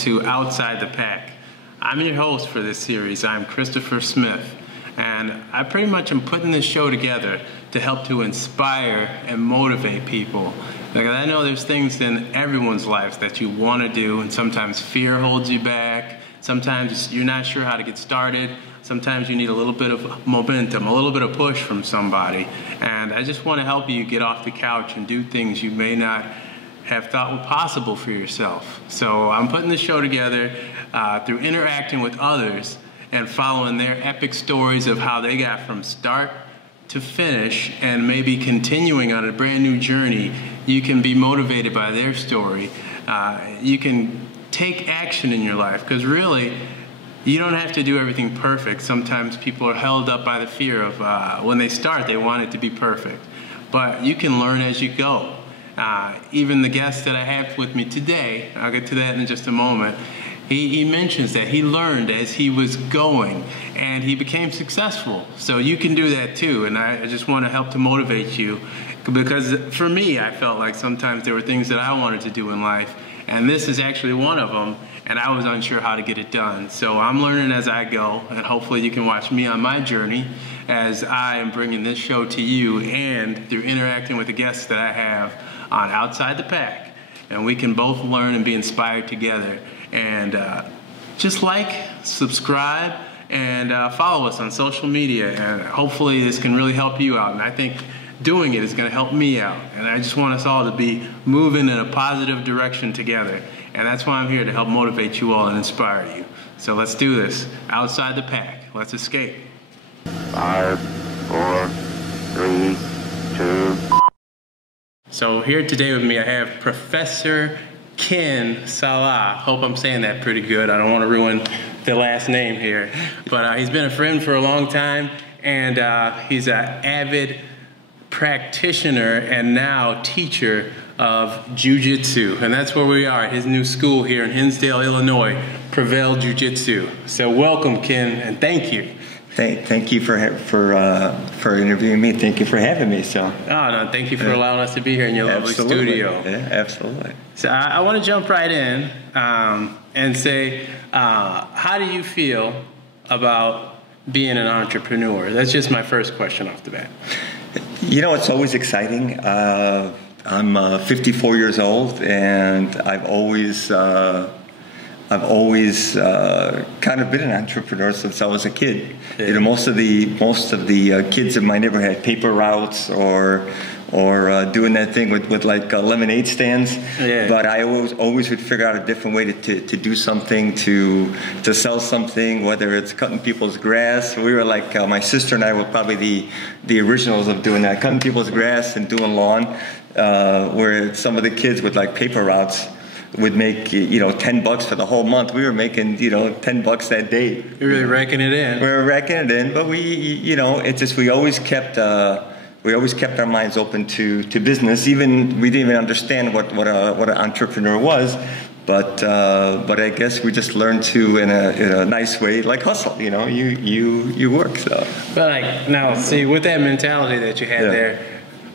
to Outside the Pack. I'm your host for this series. I'm Christopher Smith, and I pretty much am putting this show together to help to inspire and motivate people. Because I know there's things in everyone's life that you want to do, and sometimes fear holds you back. Sometimes you're not sure how to get started. Sometimes you need a little bit of momentum, a little bit of push from somebody. And I just want to help you get off the couch and do things you may not have thought were possible for yourself. So I'm putting this show together through interacting with others and following their epic stories of how they got from start to finish and maybe continuing on a brand new journey. You can be motivated by their story. You can take action in your life, because really, you don't have to do everything perfect. Sometimes people are held up by the fear of when they start, they want it to be perfect. But you can learn as you go. Even the guest that I have with me today, I'll get to that in just a moment, he mentions that he learned as he was going and he became successful. So you can do that too, and I just want to help to motivate you, because for me, I felt like sometimes there were things that I wanted to do in life, and this is actually one of them, and I was unsure how to get it done. So I'm learning as I go, and hopefully you can watch me on my journey as I am bringing this show to you and through interacting with the guests that I have on Outside the Pack. And we can both learn and be inspired together. And just like, subscribe, and follow us on social media. And hopefully this can really help you out. And I think doing it is going to help me out. And I just want us all to be moving in a positive direction together. And that's why I'm here, to help motivate you all and inspire you. So let's do this. Outside the Pack. Let's escape. 5, 4, 3, 2. So here today with me, I have Professor Ken Salah. Hope I'm saying that pretty good. I don't want to ruin the last name here. But he's been a friend for a long time, and he's an avid practitioner and now teacher of Jiu Jitsu. And that's where we are, at his new school here in Hinsdale, Illinois, PREVAIL Jiu Jitsu. So welcome, Ken, and thank you. Thank you for interviewing me. Thank you for having me. So. Oh no, thank you for allowing us to be here in your lovely studio. Yeah, absolutely. So I want to jump right in and say, how do you feel about being an entrepreneur? That's just my first question off the bat. You know, it's always exciting. I'm 54 years old, and I've always kind of been an entrepreneur since I was a kid. Yeah. You know, most of the kids in my neighborhood had paper routes or doing that thing with like lemonade stands. Yeah. But I always would figure out a different way to do something, to sell something, whether it's cutting people's grass. We were like, my sister and I were probably the originals of doing that, cutting people's grass and doing lawn, where some of the kids with like paper routes would make, you know, $10 for the whole month. We were making, you know, $10 that day. You're really racking it in. We were racking it in, but we, you know, it's just, we always kept our minds open to business. Even we didn't even understand what an entrepreneur was, but I guess we just learned to in a nice way, like hustle. You know, you work. So. But like now, see, with that mentality that you had there.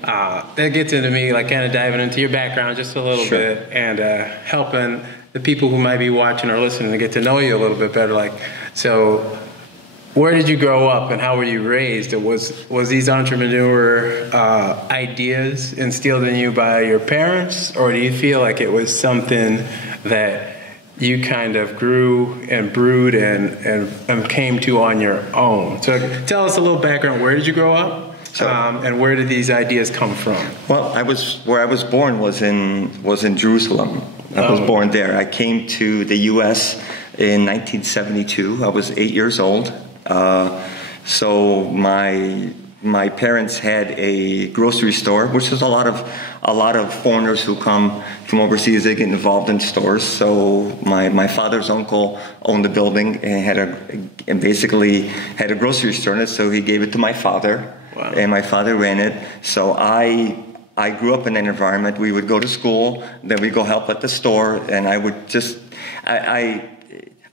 That gets into me, like kind of diving into your background just a little bit, and helping the people who might be watching or listening to get to know you a little bit better. Like, so where did you grow up and how were you raised? Was these entrepreneur ideas instilled in you by your parents, or do you feel like it was something that you kind of grew and brewed and came to on your own? So tell us a little background. Where did you grow up? And where did these ideas come from? Well, where I was born was in Jerusalem. I was born there. I came to the U.S. in 1972. I was 8 years old. So my parents had a grocery store, which is a lot of foreigners who come from overseas. They get involved in stores. So my father's uncle owned the building and basically had a grocery store in it. So he gave it to my father. Wow. And my father ran it. So I grew up in that environment. We would go to school, then we'd go help at the store, and I would just, I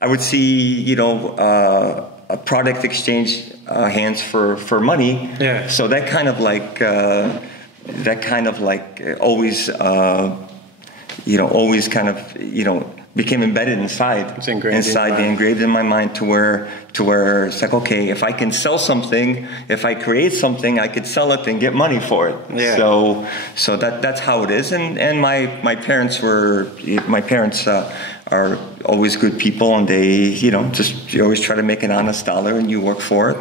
would see, you know, a product exchange hands for money. Yeah. So that kind of like always, always kind of, became embedded inside. It's engraved in my mind to where it's like, okay, if I can sell something, if I create something, I could sell it and get money for it. Yeah. So that's how it is. And my parents are always good people, and they, you always try to make an honest dollar and you work for it,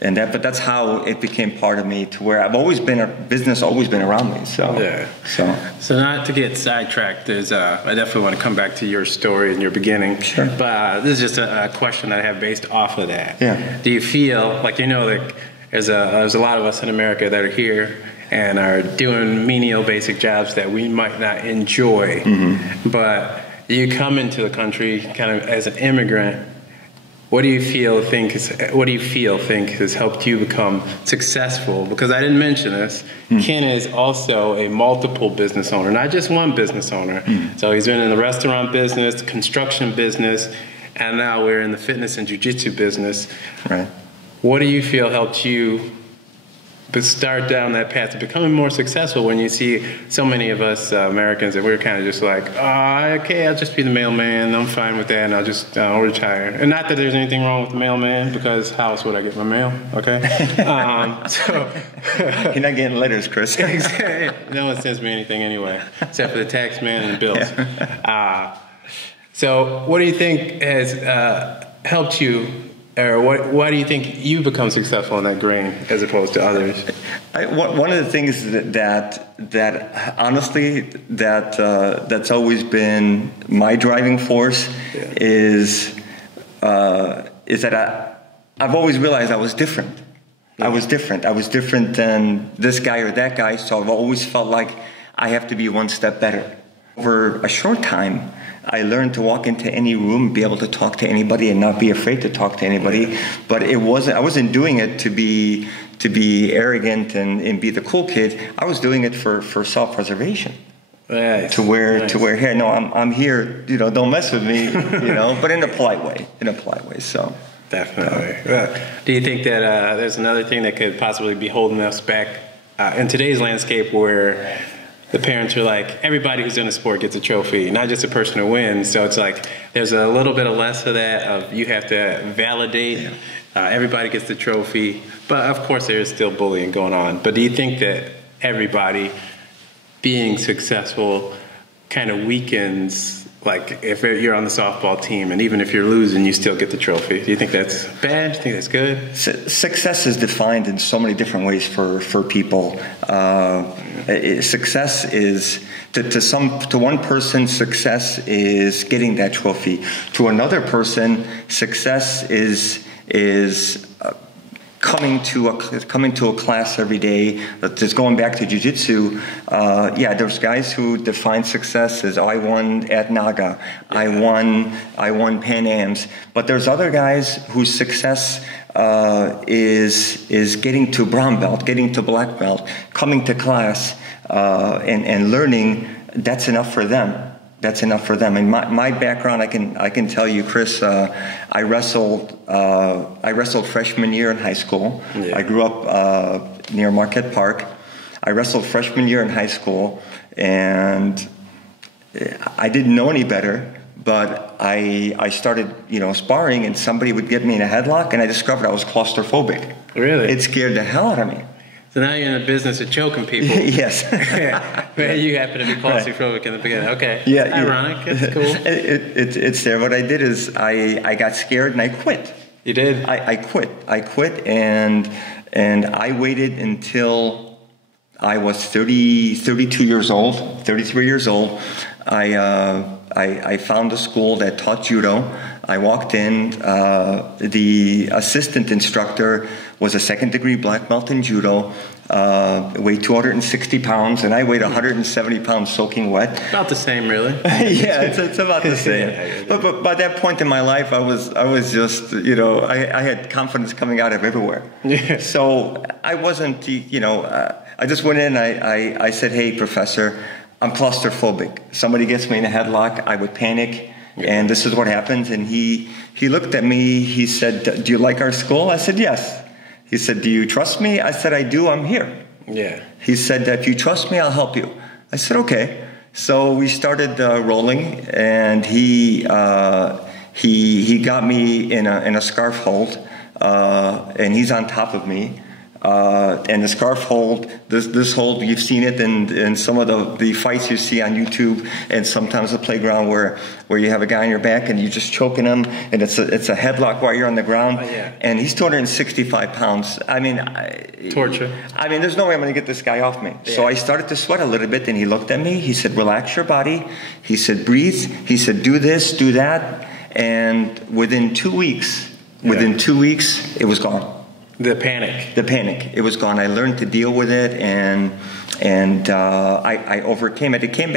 but that's how it became part of me, to where I've always been, business always been around me. So not to get sidetracked, I definitely want to come back to your story and your beginning. Sure. But this is just a question that I have based off of that. Yeah. Do you feel like, there's a lot of us in America that are here and are doing menial basic jobs that we might not enjoy, but you come into the country kind of as an immigrant. What do you think has helped you become successful? Because I didn't mention this. Ken is also a multiple business owner, not just one business owner. So he's been in the restaurant business, construction business, and now we're in the fitness and jiu-jitsu business. Right. What do you feel helped you start down that path to becoming more successful when you see so many of us Americans that we're kind of just like, okay, I'll just be the mailman, I'm fine with that, and I'll retire. And not that there's anything wrong with the mailman, because how else would I get my mail, okay? You're not getting letters, Chris. No one sends me anything anyway, except for the tax man and the bills. So what do you think has helped you, or why do you think you become successful in that grain as opposed to others? One of the things that honestly that's always been my driving force is that I've always realized I was different. I was different. I was different than this guy or that guy. So I've always felt like I have to be one step better. Over a short time, I learned to walk into any room, be able to talk to anybody, and not be afraid to talk to anybody. But I wasn't doing it to be arrogant and be the cool kid. I was doing it for self-preservation. Nice. To where here, no, I'm here. Don't mess with me. But in a polite way. So definitely. Do you think that there's another thing that could possibly be holding us back in today's landscape, where the parents are like, everybody who's in a sport gets a trophy, not just a person who wins. So it's like there's a little bit of less of that, of you have to validate. Everybody gets the trophy. But of course there is still bullying going on. But do you think that everybody being successful kind of weakens, like if you're on the softball team and even if you're losing, you still get the trophy? Do you think that's bad? Do you think that's good? Success is defined in so many different ways for people. Success is, to one person, success is getting that trophy. To another person, success is coming to a class every day. Just going back to jiu-jitsu, there's guys who define success as, I won at Naga, I won Pan Ams. But there's other guys whose success is getting to brown belt, getting to black belt, coming to class and learning. That's enough for them. That's enough for them. And my background, I can tell you, Chris. I wrestled freshman year in high school. Yeah. I grew up near Marquette Park. I wrestled freshman year in high school, and I didn't know any better. But I started, sparring, and somebody would get me in a headlock, and I discovered I was claustrophobic. Really? It scared the hell out of me. So now you're in the business of choking people. Yes. But you happen to be claustrophobic in the beginning. Okay. Yeah. Ironic. It's cool. It's there. What I did is I got scared and I quit. You did? I quit and I waited until I was 33 years old. I found a school that taught judo. I walked in. The assistant instructor was a second-degree black belt in judo, weighed 260 pounds, and I weighed 170 pounds soaking wet. About the same, really. Yeah, it's about the same. But by that point in my life, I was just, I had confidence coming out of everywhere. Yeah. So I wasn't, I just went in, I said, hey, professor, I'm claustrophobic. Somebody gets me in a headlock, I would panic. And this is what happens. And he looked at me. He said, do you like our school? I said, yes. He said, do you trust me? I said, I do. I'm here. Yeah. He said, if you trust me, I'll help you. I said, okay. So we started rolling, and he got me in a scarf hold, and he's on top of me. And the scarf hold, this hold, you've seen it in some of the fights you see on YouTube, and sometimes the playground where you have a guy on your back and you're just choking him, and it's a headlock while you're on the ground. Oh, yeah. And he's 265 pounds. I mean, Torture. I mean, there's no way I'm going to get this guy off me. Yeah. So I started to sweat a little bit, and he looked at me. He said, "Relax your body." He said, "Breathe." He said, "Do this, do that." And within 2 weeks, it was gone. The panic. The panic. It was gone. I learned to deal with it, and I overcame it. It came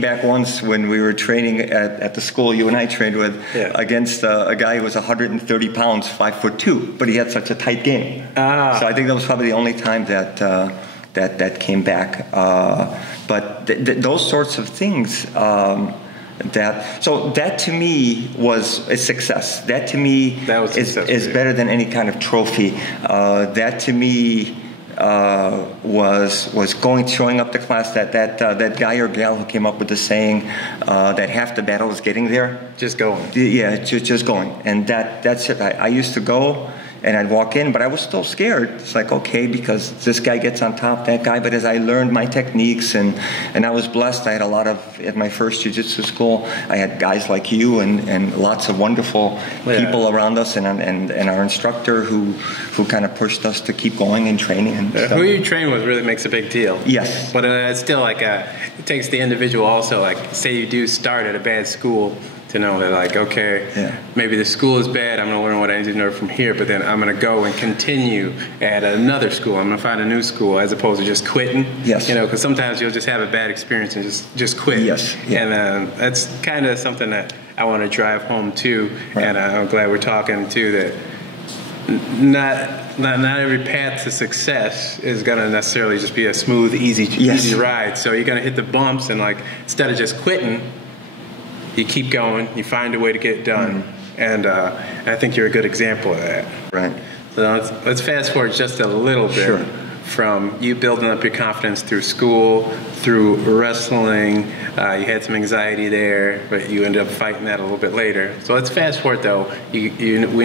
back once when we were training at the school you and I trained with, against a guy who was 130 pounds, 5'2", but he had such a tight game. So I think that was probably the only time that came back. But those sorts of things. That to me was a success. That to me is better than any kind of trophy. That to me was showing up to class. That guy or gal who came up with the saying that half the battle is getting there. Just going. Yeah, just going. And that's it. I used to go, and I'd walk in, but I was still scared. It's like, okay, because this guy gets on top, that guy. But as I learned my techniques, and I was blessed, I had a lot of, at my first jiu-jitsu school, I had guys like you and lots of wonderful people around us, and our instructor who kind of pushed us to keep going and training. And who you train with really makes a big deal. Yes. But it's still like it takes the individual also, like say you do start at a bad school, to know that, like, okay, maybe the school is bad, I'm going to learn what I need to know from here, but then I'm going to go and continue at another school. I'm going to find a new school, as opposed to just quitting. Yes. You know, because sometimes you'll just have a bad experience and just quit. Yes. Yeah. And that's kind of something that I want to drive home too. Right. And I'm glad we're talking too, that not every path to success is going to necessarily just be a smooth, easy ride. So you're going to hit the bumps, and like, instead of just quitting, you keep going, you find a way to get it done, and I think you're a good example of that. Right. So let's fast forward just a little bit from you building up your confidence through school, through wrestling. You had some anxiety there, but you ended up fighting that a little bit later. So let's fast forward though. We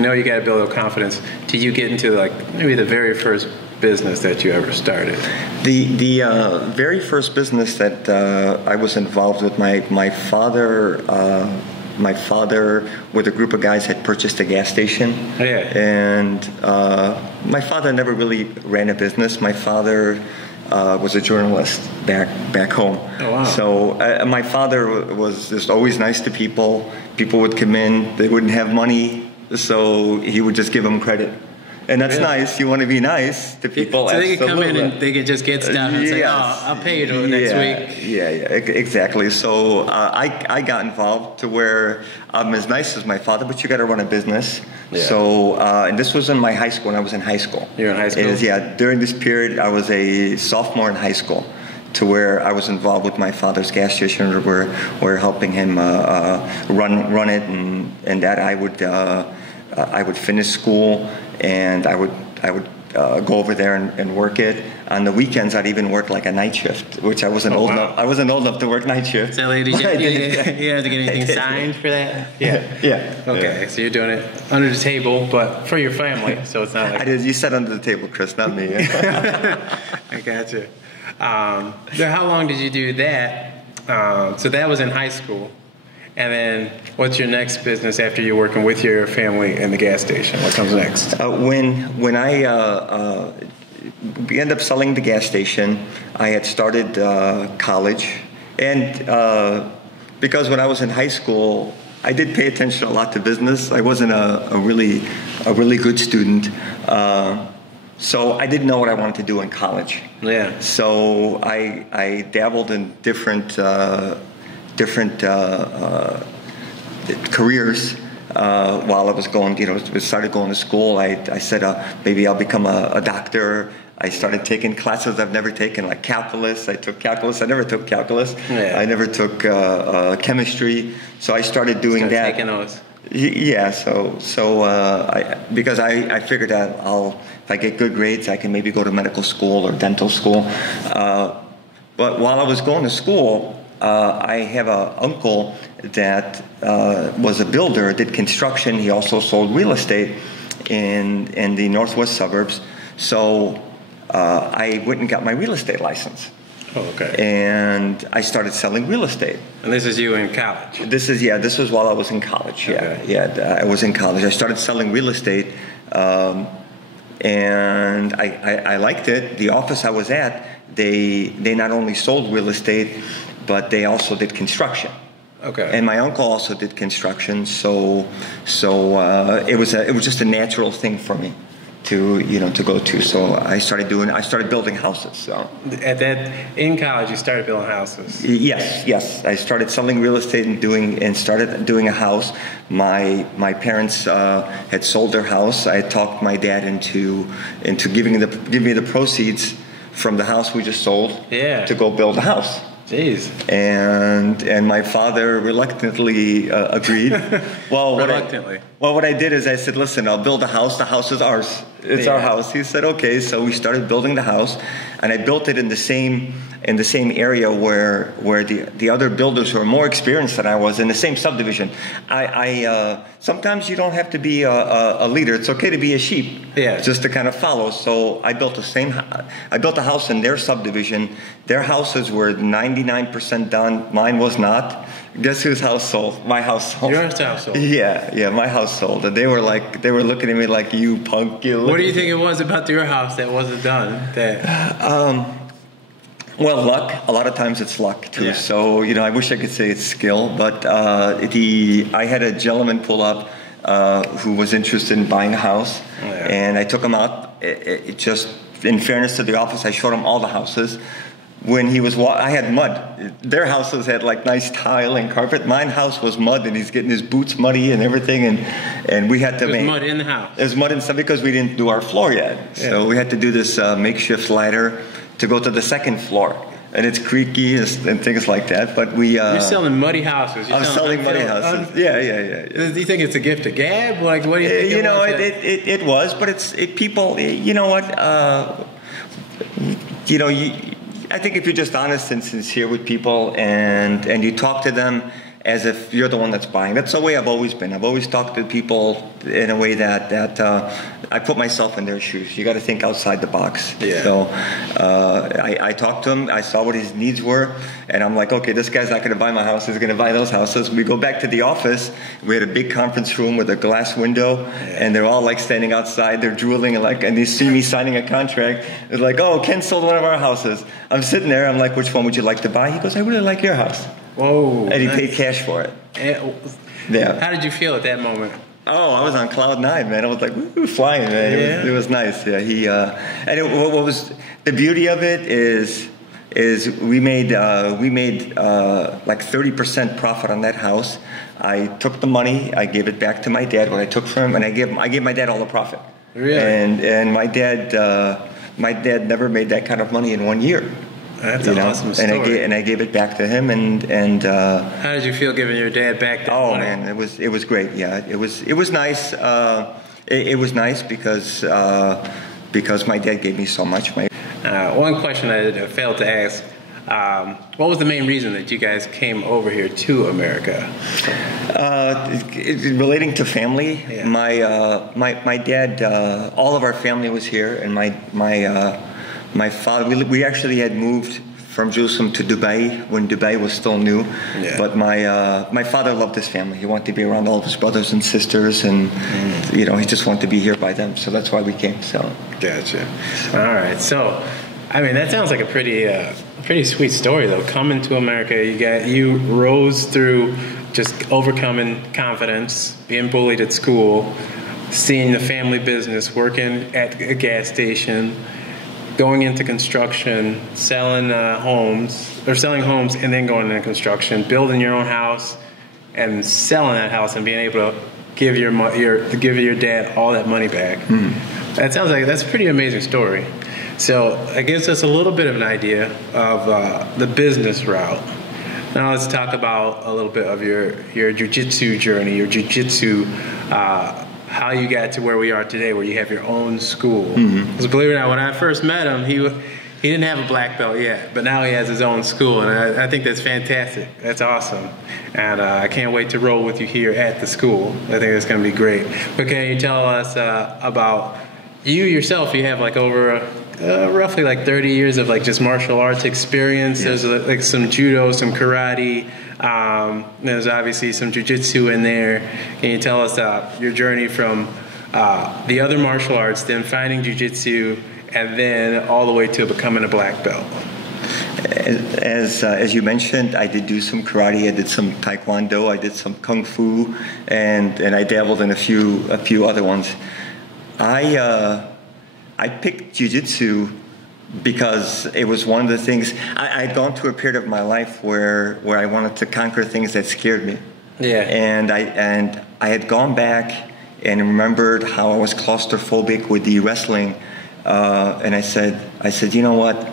know you got to build up confidence till you get into like maybe the very first business that you ever started. The very first business that I was involved with, my father with a group of guys had purchased a gas station. Oh, yeah. And my father never really ran a business. My father was a journalist back home. Oh, wow. So my father was just always nice to people. People would come in, they wouldn't have money, so he would just give them credit. And that's nice. You want to be nice to people. So they could come in and they could just get stuff and say, "Oh, I'll pay you next week." Yeah, exactly. So I got involved to where I'm as nice as my father, but you got to run a business. Yeah. So and this was in my high school when I was in high school. You're in high school? During this period, I was a sophomore in high school, to where I was involved with my father's gas station. We're helping him run it, and that I would finish school, and I would go over there and work it. On the weekends, I'd even work like a night shift, which I wasn't old enough. I wasn't old enough to work night shift. So, did you have to get anything signed for that? Yeah. Okay, so you're doing it under the table, but for your family, so it's not like... You said under the table, Chris, not me. I gotcha. So how long did you do that? So that was in high school. And then what's your next business after you're working with your family in the gas station? What comes next? When I we ended up selling the gas station, I had started college. And because when I was in high school, I did pay attention a lot to business. I wasn't a really good student. So I didn't know what I wanted to do in college. Yeah. So I dabbled in different careers while I was going, started going to school. I said maybe I'll become a doctor. I started taking classes I've never taken, like calculus. I took calculus. I never took calculus. Yeah. I never took chemistry. So I started doing that. Taking those. Yeah. Because I figured that if I get good grades, I can maybe go to medical school or dental school. But while I was going to school, I have an uncle that was a builder, did construction. He also sold real estate in the northwest suburbs. So I went and got my real estate license. Oh, okay. And I started selling real estate. And this is you in college? This was while I was in college. Okay. Yeah, I was in college. I started selling real estate, and I liked it. The office I was at, they not only sold real estate, but they also did construction. Okay. And my uncle also did construction, so it was just a natural thing for me to go to. So I started building houses. So in college, you started building houses. Yes. I started selling real estate and started doing a house. My parents had sold their house. I talked my dad into giving me the proceeds from the house we just sold to go build a house. Jeez. And my father reluctantly agreed. Well, reluctantly. What I did is I said, listen, I'll build a house. The house is ours. It's our house. He said, okay. So we started building the house, and I built it in the same area where the other builders were more experienced than I was, in the same subdivision. I sometimes you don't have to be a leader. It's okay to be a sheep. Yeah. Just to kind of follow. So I built a house in their subdivision. Their houses were 99% done. Mine was not. Guess whose house sold? My house sold. Your house sold? Yeah, my house sold. And they were looking at me like, you punk. What do you think it was about your house that wasn't done? Well, luck. A lot of times it's luck too. Yeah. So I wish I could say it's skill, but I had a gentleman pull up who was interested in buying a house, and I took him out. It just, in fairness to the office, I showed him all the houses. When he was I had mud. Their houses had like nice tile and carpet. Mine house was mud, and he's getting his boots muddy and everything. And we had to make mud in the house. There's mud and stuff because we didn't do our floor yet. Yeah. So we had to do this makeshift ladder to go to the second floor, and it's creaky and things like that. But you're selling muddy houses. I'm selling muddy houses. Yeah. Do you think it's a gift to gab? Like, what do you think? It was, but people. You know what? I think if you're just honest and sincere with people and you talk to them as if you're the one that's buying. That's the way I've always been. I've always talked to people in a way that I put myself in their shoes. You got to think outside the box. Yeah. So I talked to him. I saw what his needs were, and I'm like, okay, this guy's not going to buy my house. He's going to buy those houses. We go back to the office. We had a big conference room with a glass window, and they're all like standing outside. They're drooling and they see me signing a contract. It's like, oh, Ken sold one of our houses. I'm sitting there. I'm like, which one would you like to buy? He goes, I really like your house. Whoa. And he paid cash for it. Yeah. How did you feel at that moment? Oh, I was on cloud nine, man. I was like, woo, flying, man. It was nice. Yeah, what was the beauty of it is we made like 30% profit on that house. I took the money, I gave it back to my dad, what I took from him, and I gave my dad all the profit. Really? And my dad never made that kind of money in 1 year. That's an awesome story. And I gave it back to him, and how did you feel giving your dad back that money? Man, it was great. Yeah, it was nice. It was nice because my dad gave me so much. One question I failed to ask: what was the main reason that you guys came over here to America? Relating to family, yeah. My dad, all of our family was here, and my father, we actually had moved from Jerusalem to Dubai when Dubai was still new. Yeah. But my father loved his family. He wanted to be around all of his brothers and sisters, and he just wanted to be here by them. So that's why we came. So. Gotcha. All right. So, I mean, that sounds like a pretty sweet story, though. Coming to America, you rose through just overcoming confidence, being bullied at school, seeing the family business, working at a gas station, going into construction, selling homes, and then going into construction, building your own house, and selling that house, and being able to give your dad all that money back. Mm-hmm. That sounds like that's a pretty amazing story. So it gives us a little bit of an idea of the business route. Now let's talk about a little bit of your jiu-jitsu journey, your jiu-jitsu. How you got to where we are today, where you have your own school. Mm-hmm. Because believe it or not, when I first met him, He didn't have a black belt yet, but now he has his own school, and I think that's fantastic. That's awesome, and I can't wait to roll with you here at the school. I think it's going to be great. But can you tell us about you yourself? You have like over roughly like 30 years of like just martial arts experience. Yes. There's like some judo, some karate. There's obviously some jiu-jitsu in there. Can you tell us your journey from the other martial arts, then finding jiu-jitsu, and then all the way to becoming a black belt? As you mentioned, I did do some karate. I did some taekwondo. I did some kung fu, and I dabbled in a few other ones. I picked jiu-jitsu because it was one of the things. I'd gone through a period of my life where I wanted to conquer things that scared me. Yeah. And I had gone back and remembered how I was claustrophobic with the wrestling, and I said, you know what?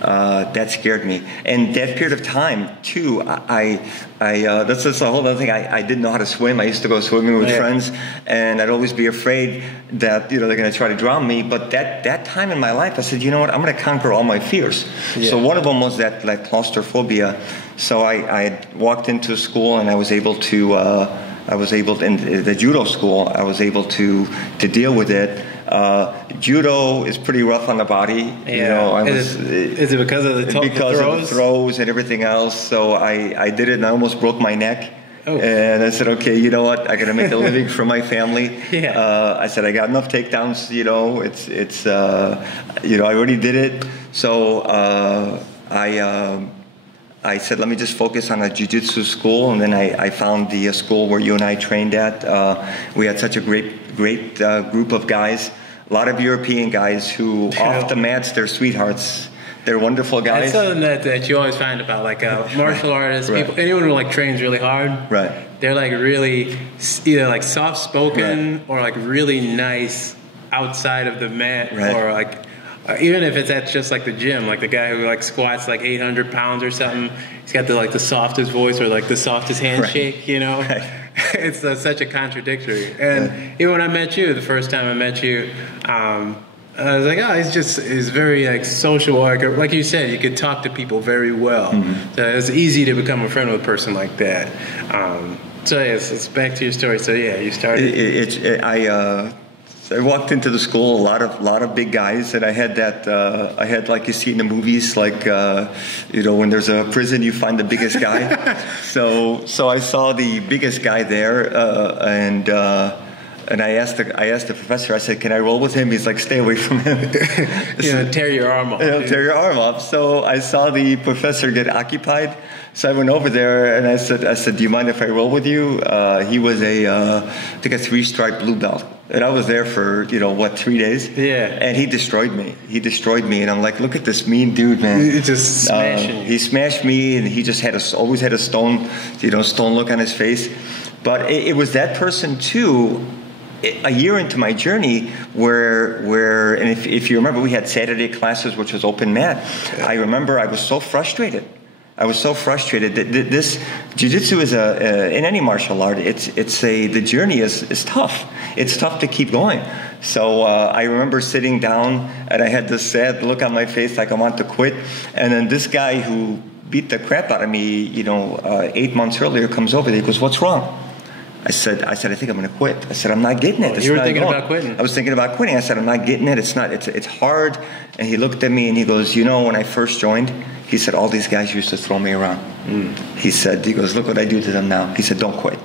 That scared me. And that period of time too, that's just a whole other thing. I didn't know how to swim. I used to go swimming with friends, and I'd always be afraid that they're going to try to drown me. But that time in my life, I said, you know what? I'm going to conquer all my fears. Yeah. So one of them was that like claustrophobia. So I walked into school, and I was able to in the judo school. I was able to deal with it. Judo is pretty rough on the body. Yeah. You know, is it because of the because throws? of the throws and everything else? So I did it, and I almost broke my neck. Oh. And I said, okay, you know what? I got to make a living for my family. Yeah. I said, I got enough takedowns. You know, it's I already did it. So I said, let me just focus on a jiu-jitsu school, and then I found the school where you and I trained at. We had such a great group of guys, a lot of European guys who off the mats, they're sweethearts. They're wonderful guys. That's something that you always find about like martial artists, people, anyone who like trains really hard. Right. They're like really either like soft-spoken or like really nice outside of the mat, or like. Even if it's at just like the gym, like the guy who like squats like 800 pounds or something, he's got the softest voice or like the softest handshake, you know? Right. It's such a contradictory. And even when I met you, the first time I met you, I was like, oh, he's very like social. Like you said, you could talk to people very well. Mm-hmm. So it's easy to become a friend with a person like that. So yes, it's back to your story. So yeah, you started. I walked into the school, a lot of big guys, and I had like you see in the movies, like when there's a prison, you find the biggest guy. so I saw the biggest guy there, and I asked the professor. I said, "Can I roll with him?" He's like, "Stay away from him." Tear your arm off. Tear your arm off. So I saw the professor get occupied. So I went over there and I said, "Do you mind if I roll with you?" He was I think a 3-stripe blue belt. And I was there for, 3 days? Yeah. And he destroyed me. And I'm like, look at this mean dude, man. He just smashing. He smashed me, and he just always had a stone look on his face. But it was that person too, a year into my journey, where and if you remember, we had Saturday classes, which was open mat. Yeah. I remember I was so frustrated. This jiu-jitsu is in any martial art. The journey is tough. It's tough to keep going. So I remember sitting down, and I had this sad look on my face, like I want to quit. And then this guy who beat the crap out of me, 8 months earlier, comes over. He goes, "What's wrong?" I said, I think I'm going to quit. I said, I'm not getting it. You were thinking about quitting? I was thinking about quitting. I said, I'm not getting it. It's hard. And he looked at me and he goes, when I first joined, he said, all these guys used to throw me around. He goes, look what I do to them now. He said, don't quit.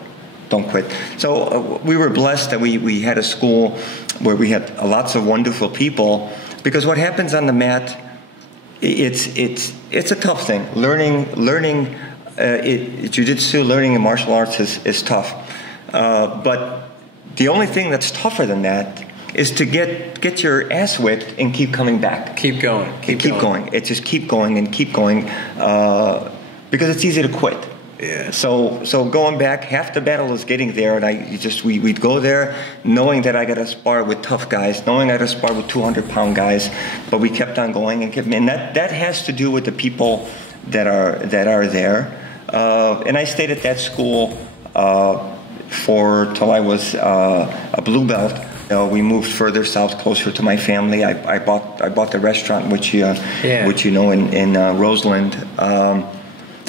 So we were blessed that we had a school where we had lots of wonderful people, because what happens on the mat, it's a tough thing. Learning jiu-jitsu, learning martial arts is tough. But the only thing that's tougher than that is to get your ass whipped and keep coming back. Keep going. Keep going. It's just keep going and keep going, because it's easy to quit. Yeah. So going back, half the battle is getting there, and we'd go there knowing that I got to spar with tough guys, knowing I got to spar with 200-pound guys, but we kept on going and that has to do with the people that are there. And I stayed at that school till I was a blue belt. We moved further south, closer to my family. I bought the restaurant, which you know, in Roseland,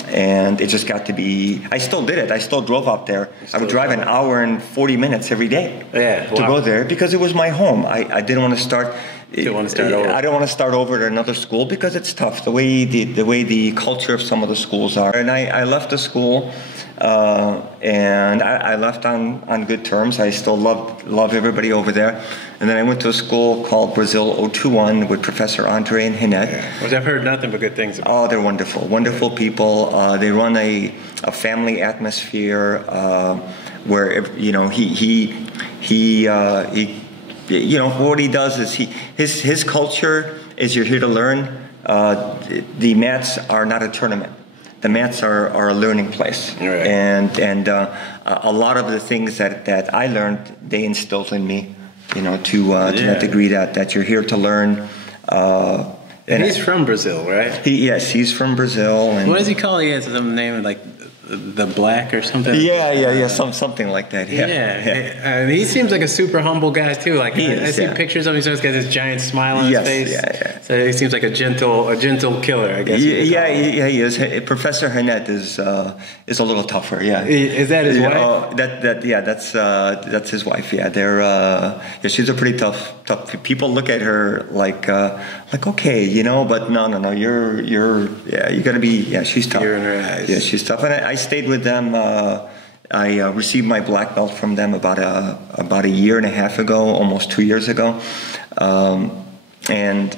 and it just got to be. I still did it. I still drove out there. I would drive an hour and 40 minutes every day to go there because it was my home. I didn't want to start. I don't want to start over at another school because it's tough. The way the culture of some of the schools are, and I left the school. And I left on good terms. I still love everybody over there. And then I went to a school called PREVAIL OTP1 with Professor Andre and Hinet. Which I've heard nothing but good things about. Oh, they're wonderful people. They run a family atmosphere where he you know, what he does is his culture is you're here to learn. The mats are not a tournament. The mats are a learning place, right. and a lot of the things that I learned, they instilled in me, you know, to that degree that you're here to learn. And he's from Brazil, right? Yes, he's from Brazil. And what does he call? He has some name like the Black or something. Yeah, something like that. Yeah. And he seems like a super humble guy too. Like I see pictures of him. He's always got this giant smile on his face. Yeah. So he seems like a gentle killer, I guess. Yeah, he is. Professor Hinet is a little tougher. Yeah. Is that his wife? That's his wife. Yeah, she's a pretty tough. People look at her like okay, you know, but no. You're gonna be. She's tough. You're in her eyes. Yeah, she's tough. And I stayed with them. I received my black belt from them about a year and a half ago, almost 2 years ago. And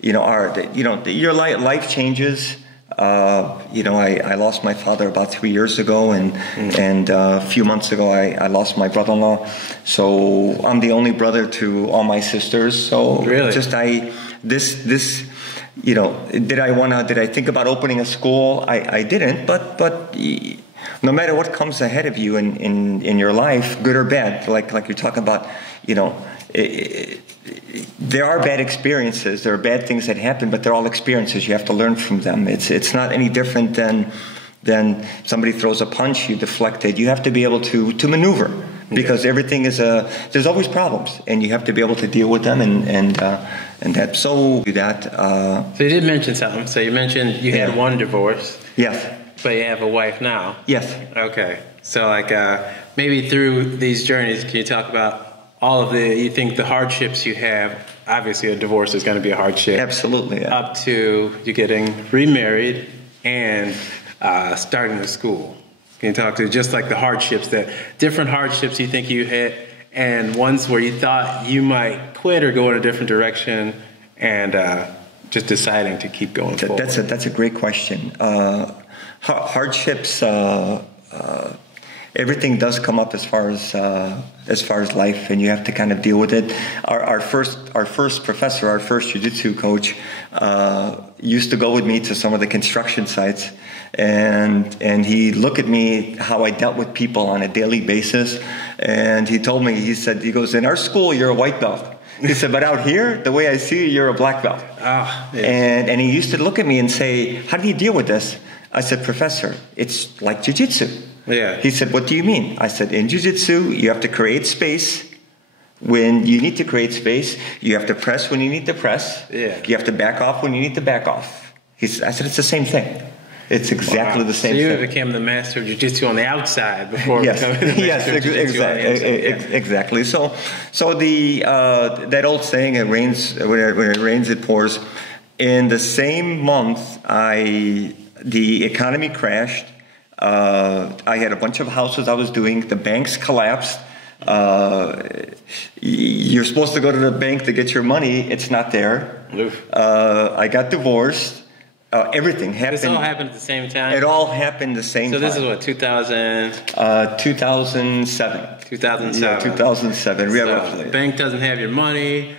your life changes. I lost my father about 3 years ago, and a few months ago I lost my brother-in-law. So I'm the only brother to all my sisters. So really, did I think about opening a school? I didn't, but no matter what comes ahead of you in your life, good or bad, like you're talking about, there are bad experiences, there are bad things that happen, but they're all experiences. You have to learn from them. It's not any different than somebody throws a punch, you deflect it. You have to be able to maneuver. Because everything there's always problems, and you have to be able to deal with them, and that. So that. So you did mention something. So you mentioned you had one divorce. Yes. But you have a wife now. Yes. Okay. So maybe through these journeys, can you talk about all of the hardships you have? Obviously, a divorce is going to be a hardship. Absolutely. Yeah. Up to you getting remarried and starting a school. Can you talk to just like the different hardships you think you hit, and ones where you thought you might quit or go in a different direction, and just deciding to keep going forward? That's a great question. Hardships, everything does come up as far as life, and you have to kind of deal with it. Our first professor, our first jiu-jitsu coach, used to go with me to some of the construction sites. And he looked at me how I dealt with people on a daily basis, and he told me, he goes, in our school you're a white belt. He said, but out here, the way I see you, you're a black belt. And he used to look at me and say, how do you deal with this? I said, Professor, it's like jiu-jitsu. Yeah. He said, what do you mean? I said, in jiu-jitsu, you have to create space. When you need to create space, you have to press when you need to press. Yeah. You have to back off when you need to back off. I said, it's the same thing. It's exactly the same thing. So you became the master of jiu-jitsu on the outside before becoming the master of jiu-jitsu on the inside. Exactly. So that old saying, when it rains, it pours. In the same month, the economy crashed. I had a bunch of houses I was doing. The banks collapsed. You're supposed to go to the bank to get your money. It's not there. I got divorced. Everything happened. This all happened at the same time? It all happened the same time. So this is what, 2000? 2007. 2007. Yeah, 2007. So roughly. The bank doesn't have your money.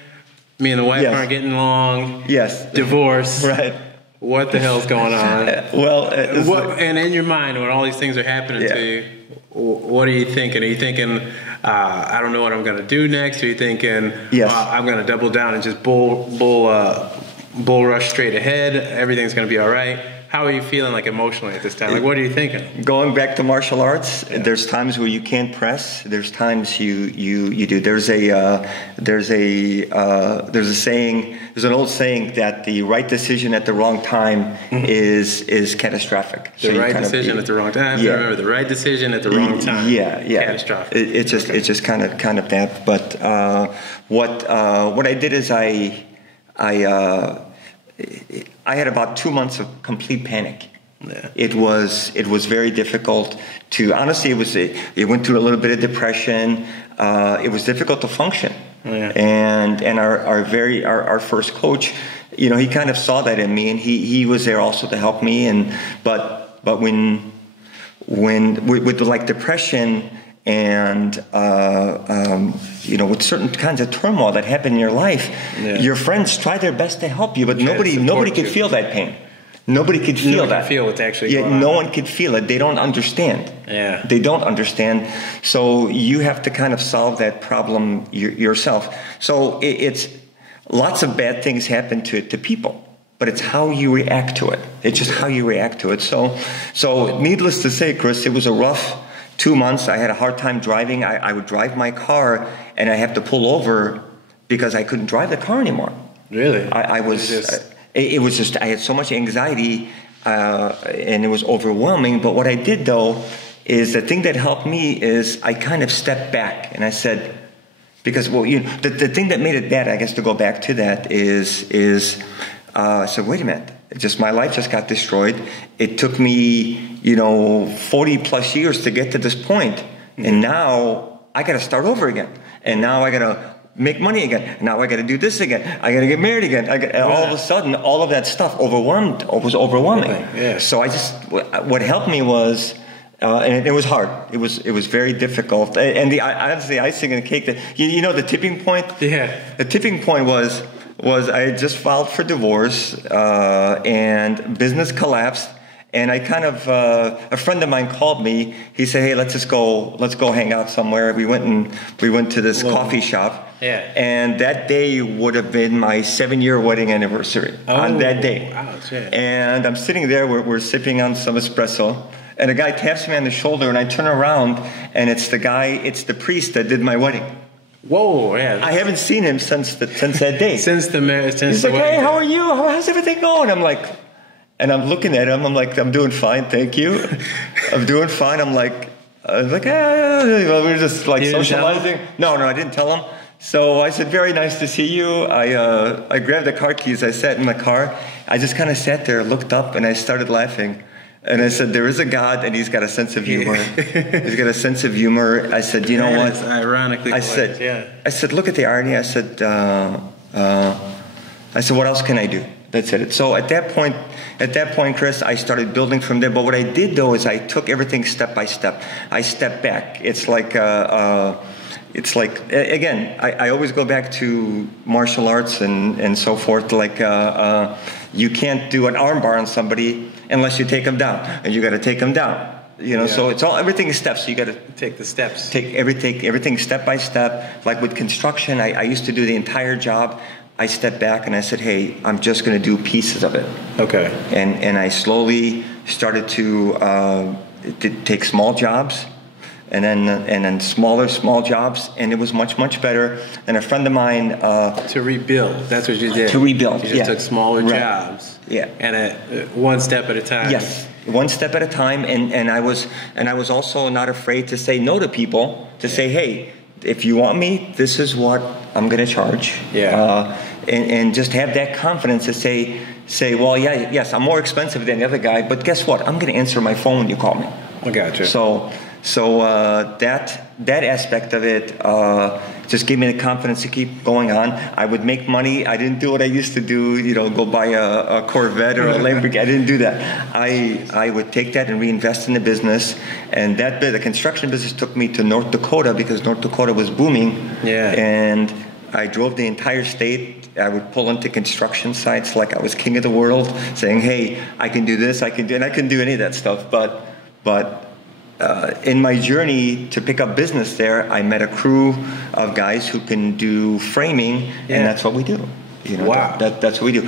Me and the wife aren't getting along. Yes. Divorce. Right. What the hell's going on? And in your mind, when all these things are happening to you, what are you thinking? Are you thinking, I don't know what I'm going to do next? Are you thinking, I'm going to double down and just bull rush straight ahead? Everything's going to be all right? how are you feeling like emotionally at this time? Like, what are you thinking? Going back to martial arts, there's times where you can't press. There's times you do. There's a saying. There's an old saying that the right decision at the wrong time is catastrophic. The right decision at the wrong time. I have to remember the right decision at the wrong time. Yeah. Catastrophic. It's just kind of that. But what I did is I had about 2 months of complete panic. Yeah. It was very difficult to, honestly, it went through a little bit of depression. It was difficult to function. Yeah. And our first coach, he kind of saw that in me, and he was there also to help me. But when with like depression and with certain kinds of turmoil that happen in your life, your friends try their best to help you, but nobody could feel that pain. Nobody could feel that. Feel what's actually going on. No one could feel it. They don't understand. Yeah. They don't understand. So you have to kind of solve that problem yourself. So it's lots of bad things happen to people, but it's how you react to it. It's just how you react to it. So needless to say, Chris, it was a rough 2 months. I had a hard time driving. I would drive my car, and I have to pull over because I couldn't drive the car anymore. Really? It was just, I had so much anxiety, and it was overwhelming. But what I did, though, is the thing that helped me is I kind of stepped back, and I said, because, the thing that made it bad, I guess, to go back to that is I said, wait a minute, my life just got destroyed. It took me, 40 plus years to get to this point, and now I got to start over again. And now I got to make money again. Now I got to do this again. I got to get married again. All of a sudden, all of that stuff was overwhelming. Yeah. So what helped me was, and it was hard. It was very difficult. And honestly, icing on the cake, the tipping point. Yeah. The tipping point was I had just filed for divorce, and business collapsed. And I kind of, a friend of mine called me. He said, "Hey, let's go hang out somewhere." We went to this coffee shop. Yeah. And that day would have been my 7-year wedding anniversary on that day. Wow, shit. And I'm sitting there, we're sipping on some espresso, and a guy taps me on the shoulder, and I turn around, and it's the priest that did my wedding. Whoa, yeah. I haven't seen him since that day. Since He's like, "Hey, how are you? How's everything going?" I'm like, and I'm looking at him. I'm like, "I'm doing fine, thank you. I'm doing fine." I was like, we're just like socializing. No, I didn't tell him. So I said, "Very nice to see you." I grabbed the car keys. I sat in my car. I just kind of sat there, looked up, and I started laughing. And I said, "There is a God, and He's got a sense of humor." He's got a sense of humor. I said, "You know what?" Ironically, I said, "Look at the irony." I said, "What else can I do?" That's it. So at that point, Chris, I started building from there. But what I did, though, is I took everything step by step. I stepped back. It's like again, I always go back to martial arts and so forth. Like you can't do an armbar on somebody unless you take them down, and you got to take them down. So everything is steps. So you got to take the steps. Take everything step by step. Like with construction, I used to do the entire job. I stepped back and I said, "Hey, I'm just going to do pieces of it." Okay. And I slowly started to take small jobs. And then small jobs, and it was much better. And a friend of mine to rebuild. That's what you did. To rebuild. You just took smaller jobs. Yeah. And one step at a time. Yes, one step at a time. And I was also not afraid to say no to people. To say, "Hey, if you want me, this is what I'm going to charge." Yeah. And just have that confidence to say, "Well, yes, I'm more expensive than the other guy, but guess what? I'm going to answer my phone when you call me." I gotcha. So that aspect of it just gave me the confidence to keep going on. I would make money. I didn't do what I used to do, go buy a Corvette or a Lamborghini. I didn't do that. I would take that and reinvest in the business. And the construction business took me to North Dakota because North Dakota was booming. Yeah. And I drove the entire state. I would pull into construction sites like I was king of the world, saying, "Hey, I can do this, and I couldn't do any of that stuff, but in my journey to pick up business there, I met a crew of guys who can do framing, and that's what we do. You know, wow. That's what we do.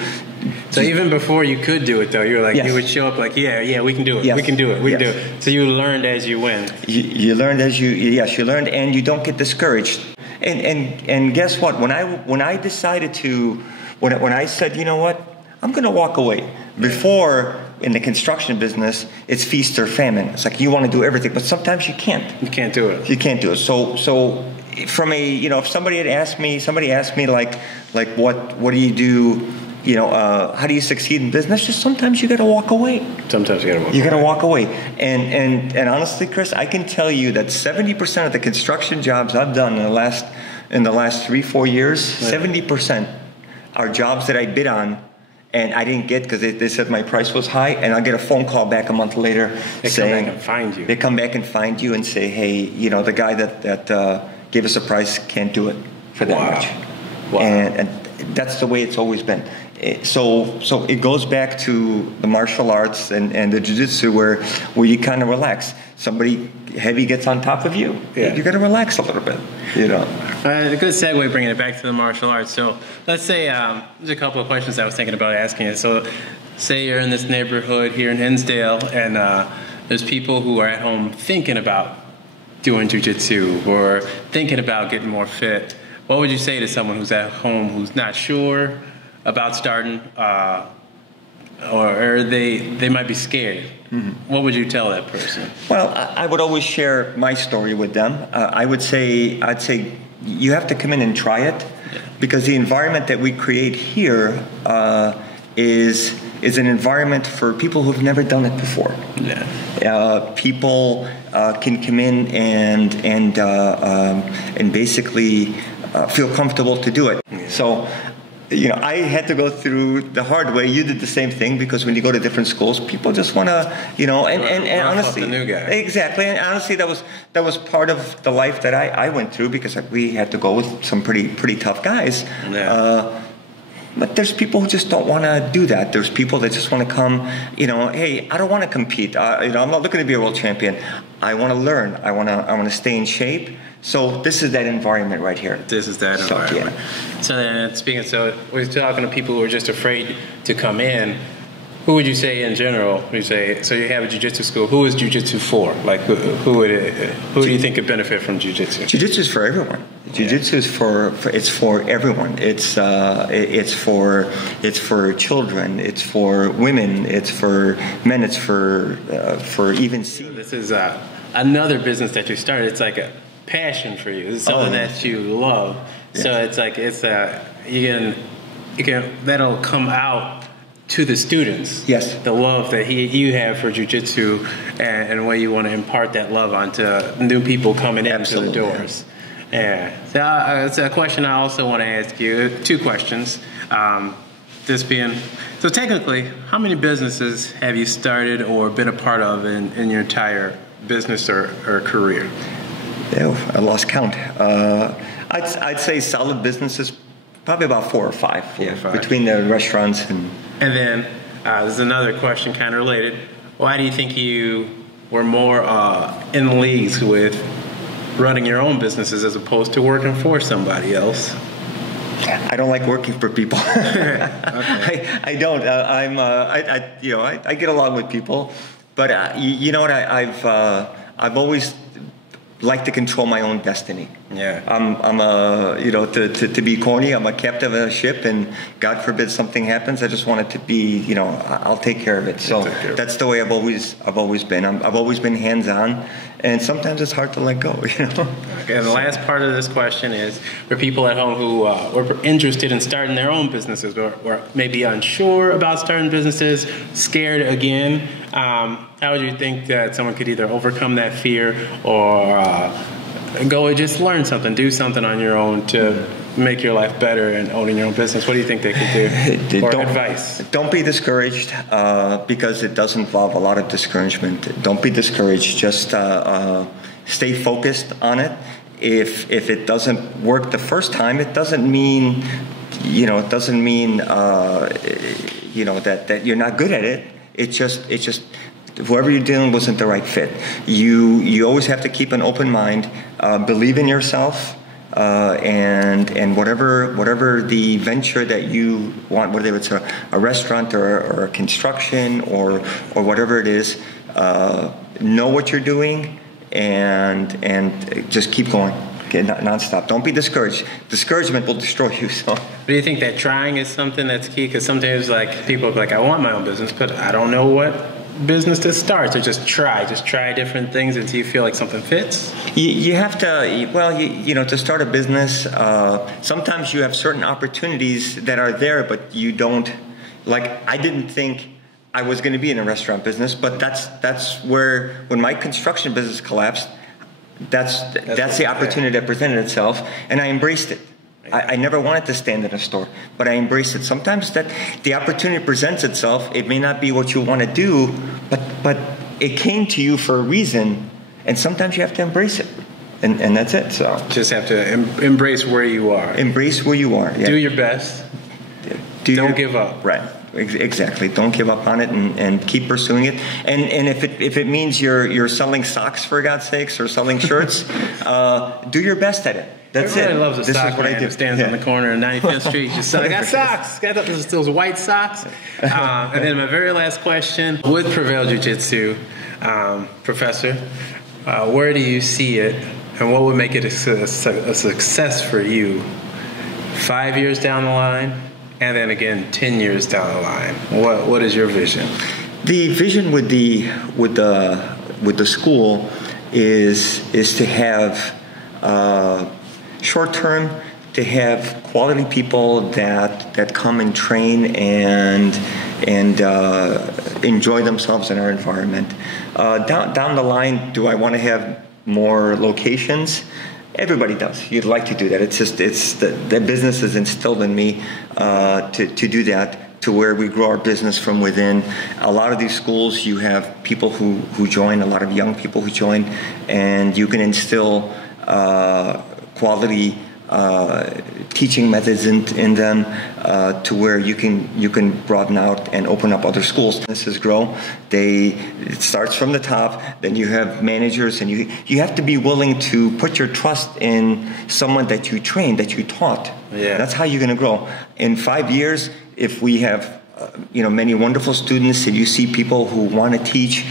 So even before you could do it, though, you were like, you would show up like, yeah, we can do it. Yes. We can do it. We can do Yes. it. So you learned as you went. You learned as you learned, and you don't get discouraged. And guess what? When I decided to, when I said, you know what, I'm going to walk away. Before, in the construction business, it's feast or famine. It's like you want to do everything, but sometimes you can't. You can't do it. You can't do it. So from a, you know, if somebody asked me like what do you do, you know, how do you succeed in business? Just sometimes you got to walk away. Sometimes you got to walk away. You got to walk away. And honestly, Chris, I can tell you that 70% of the construction jobs I've done in the last 3-4 years, 70% are jobs that I bid on and I didn't get because they said my price was high, and I'll get a phone call back a month later saying, come back and find you. They come back and find you and say, hey, you know, the guy that gave us a price can't do it for that much. Wow. And that's the way it's always been. So it goes back to the martial arts and the jiu-jitsu where you kind of relax. Somebody heavy gets on top of you, you got to relax a little bit, you know. A good segue bringing it back to the martial arts. So let's say there's a couple of questions I was thinking about asking you. So say you're in this neighborhood here in Hinsdale and there's people who are at home thinking about doing jiu-jitsu or thinking about getting more fit. What would you say to someone who's at home who's not sure about starting or they might be scared? What would you tell that person? Well, I would always share my story with them. I'd say you have to come in and try it, because the environment that we create here is an environment for people who've never done it before. People can come in and basically feel comfortable to do it. So, you know, I had to go through the hard way. You did the same thing, because when you go to different schools, people just want to, you know, and honestly, the new guy. Exactly, and honestly, that was part of the life that I went through, because we had to go with some pretty tough guys. But there's people who just don't want to do that. There's people that just want to come, you know, hey, I don't want to compete. You know, I'm not looking to be a world champion. I want to learn. I want to stay in shape. So this is that environment right here. This is that environment. So then, we're talking to people who are just afraid to come in. Who would you say in general? You say, so you have a jiu-jitsu school. Who is jiu-jitsu for? Like, who do you think could benefit from jiu-jitsu? Jiu-jitsu is for everyone. Jiu-jitsu is for everyone. It's for children. It's for women. It's for men. It's for even seniors. This is another business that you started. It's like a passion for you. It's something that you love. So it's like you can that'll come out to the students. Yes. The love that you have for jiu-jitsu and the way you want to impart that love onto new people coming into the doors. Yeah. So it's a question I also want to ask you. 2 questions. This being, so technically, how many businesses have you started or been a part of in your entire business or career? I lost count. I'd say solid businesses, probably about 4 or 5. Between the restaurants and. And then there's another question kind of related. Why do you think you were more in leagues with running your own businesses as opposed to working for somebody else? I don't like working for people. Okay. I don't. I get along with people, but you know what? I've always liked to control my own destiny. Yeah. I'm to be corny, I'm a captain of a ship, and God forbid something happens, I just want it to be, you know, I'll take care of it. So that's the way I've always been. I've always been hands-on, and sometimes it's hard to let go, you know. Okay, and the last part of this question is for people at home who were interested in starting their own businesses or maybe unsure about starting businesses, scared again. How would you think that someone could either overcome that fear or go and just learn something, do something on your own to make your life better and owning your own business? What do you think they could do? Or advice? Don't be discouraged because it does involve a lot of discouragement. Don't be discouraged. Just stay focused on it. If it doesn't work the first time, it doesn't mean, that you're not good at it. It's just whoever you're dealing with wasn't the right fit. You always have to keep an open mind, believe in yourself, and whatever the venture that you want, whether it's a restaurant or a construction or whatever it is, know what you're doing and just keep going. Okay, non-stop. Don't be discouraged. Discouragement will destroy you. So. Do you think that trying is something that's key? Because sometimes like people are like, I want my own business, but I don't know what business to start. So just try different things until you feel like something fits. You have to, well, you know, to start a business, sometimes you have certain opportunities that are there, but you don't, like, I didn't think I was going to be in a restaurant business, but that's where, when my construction business collapsed, that's the opportunity that presented itself, and I embraced it. I never wanted to stand in a store, but I embraced it. Sometimes that the opportunity presents itself. It may not be what you want to do, but it came to you for a reason, and sometimes you have to embrace it, and that's it. So just have to embrace where you are. Embrace where you are. Yeah. Do your best. Don't give up. Right. Exactly. Don't give up on it and keep pursuing it. And if it means you're selling socks, for God's sakes, or selling shirts, do your best at it. That's Everybody it. Loves a sock man who stands on the corner of 95th Street. Just saying, I got socks. Got those white socks. And then my very last question: with Prevail Jiu Jitsu, Professor, where do you see it, and what would make it a success for you 5 years down the line? And then again, 10 years down the line, what is your vision? The vision with the school is to have short term, to have quality people that come and train and enjoy themselves in our environment. Down the line, do I want to have more locations? Everybody does. You'd like to do that. It's the business is instilled in me to do that, to where we grow our business from within. A lot of these schools, you have people who join, a lot of young people who join, and you can instill quality teaching methods in them to where you can broaden out and open up other schools. Businesses grow. It starts from the top. Then you have managers, and you have to be willing to put your trust in someone that you trained, that you taught. Yeah. That's how you're going to grow. In 5 years, if we have many wonderful students, and you see people who want to teach,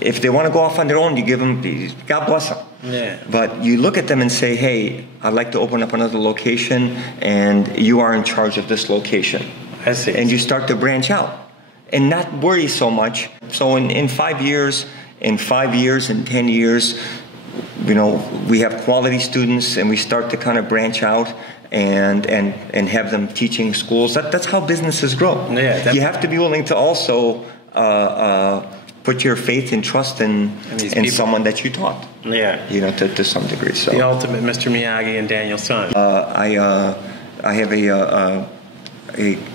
if they want to go off on their own, you give them, God bless them. Yeah. But you look at them and say, hey, I'd like to open up another location, and you are in charge of this location. I see. And you start to branch out and not worry so much. So in 5 years, in 10 years, we have quality students, and we start to kind of branch out and have them teaching schools. That's how businesses grow. Yeah, you have to be willing to also put your faith and trust in someone that you taught. Yeah. To some degree. So the ultimate Mr. Miyagi and Daniel's son. I have a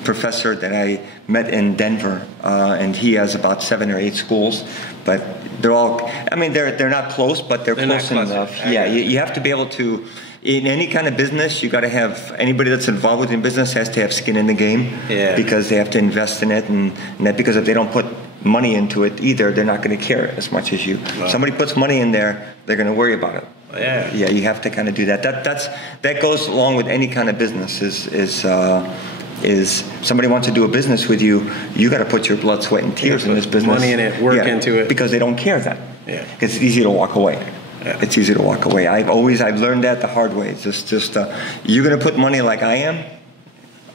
professor that I met in Denver, and he has about 7 or 8 schools, but they're all, they're not close, but they're close enough. Yeah, you have to be able to, in any kind of business, you got to have, anybody that's involved within business has to have skin in the game. Yeah. Because they have to invest in it, and that, because if they don't put money into it either, they're not going to care as much as you. Wow. Somebody puts money in there, they're going to worry about it. Yeah. Yeah, you have to kind of do that. That goes along with any kind of business. Is somebody wants to do a business with you, you got to put your blood, sweat, and tears in this business. Money in it, work into it. Because they don't care then. Yeah. It's easy to walk away. Yeah. It's easy to walk away. I've learned that the hard way. It's just you're going to put money like I am,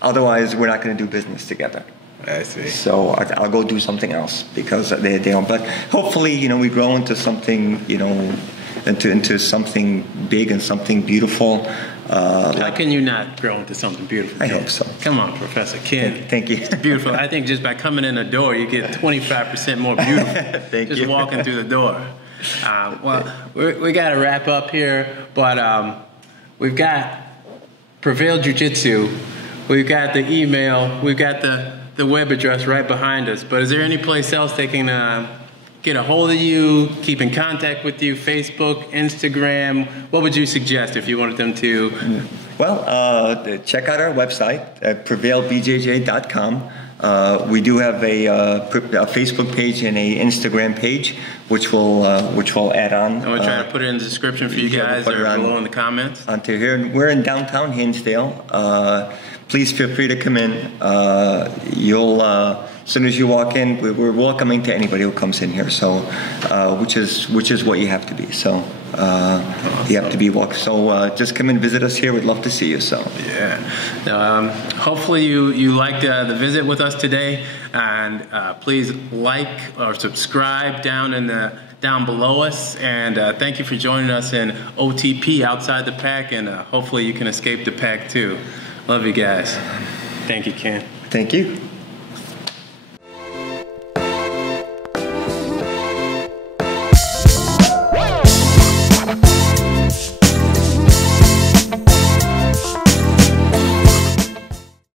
otherwise we're not going to do business together. I see. So I'll go do something else because they don't. But hopefully, we grow into something, into something big and something beautiful. How can you not grow into something beautiful? I hope so. Come on, Professor Ken. Thank you. It's beautiful. I think just by coming in the door, you get 25% more beautiful. Thank just you. Walking through the door. Well, we got to wrap up here, but we've got Prevail Jiu Jitsu. We've got the email. We've got the web address right behind us. But is there any place else they can get a hold of you, keep in contact with you? Facebook, Instagram? What would you suggest if you wanted them to? Well, check out our website at prevailbjj.com. We do have a Facebook page and a Instagram page, which we'll add on. I'm gonna try to put it in the description for you guys or below in the comments. Onto here, we're in downtown Hinsdale. Please feel free to come in. As soon as you walk in, we're welcoming to anybody who comes in here. So, which is what you have to be. So, you have to be welcome. So, just come and visit us here. We'd love to see you. So, yeah. Hopefully you liked the visit with us today, and please like or subscribe down below us. And thank you for joining us in OTP, Outside the Pack, and hopefully you can escape the pack too. Love you guys. Thank you, Ken. Thank you.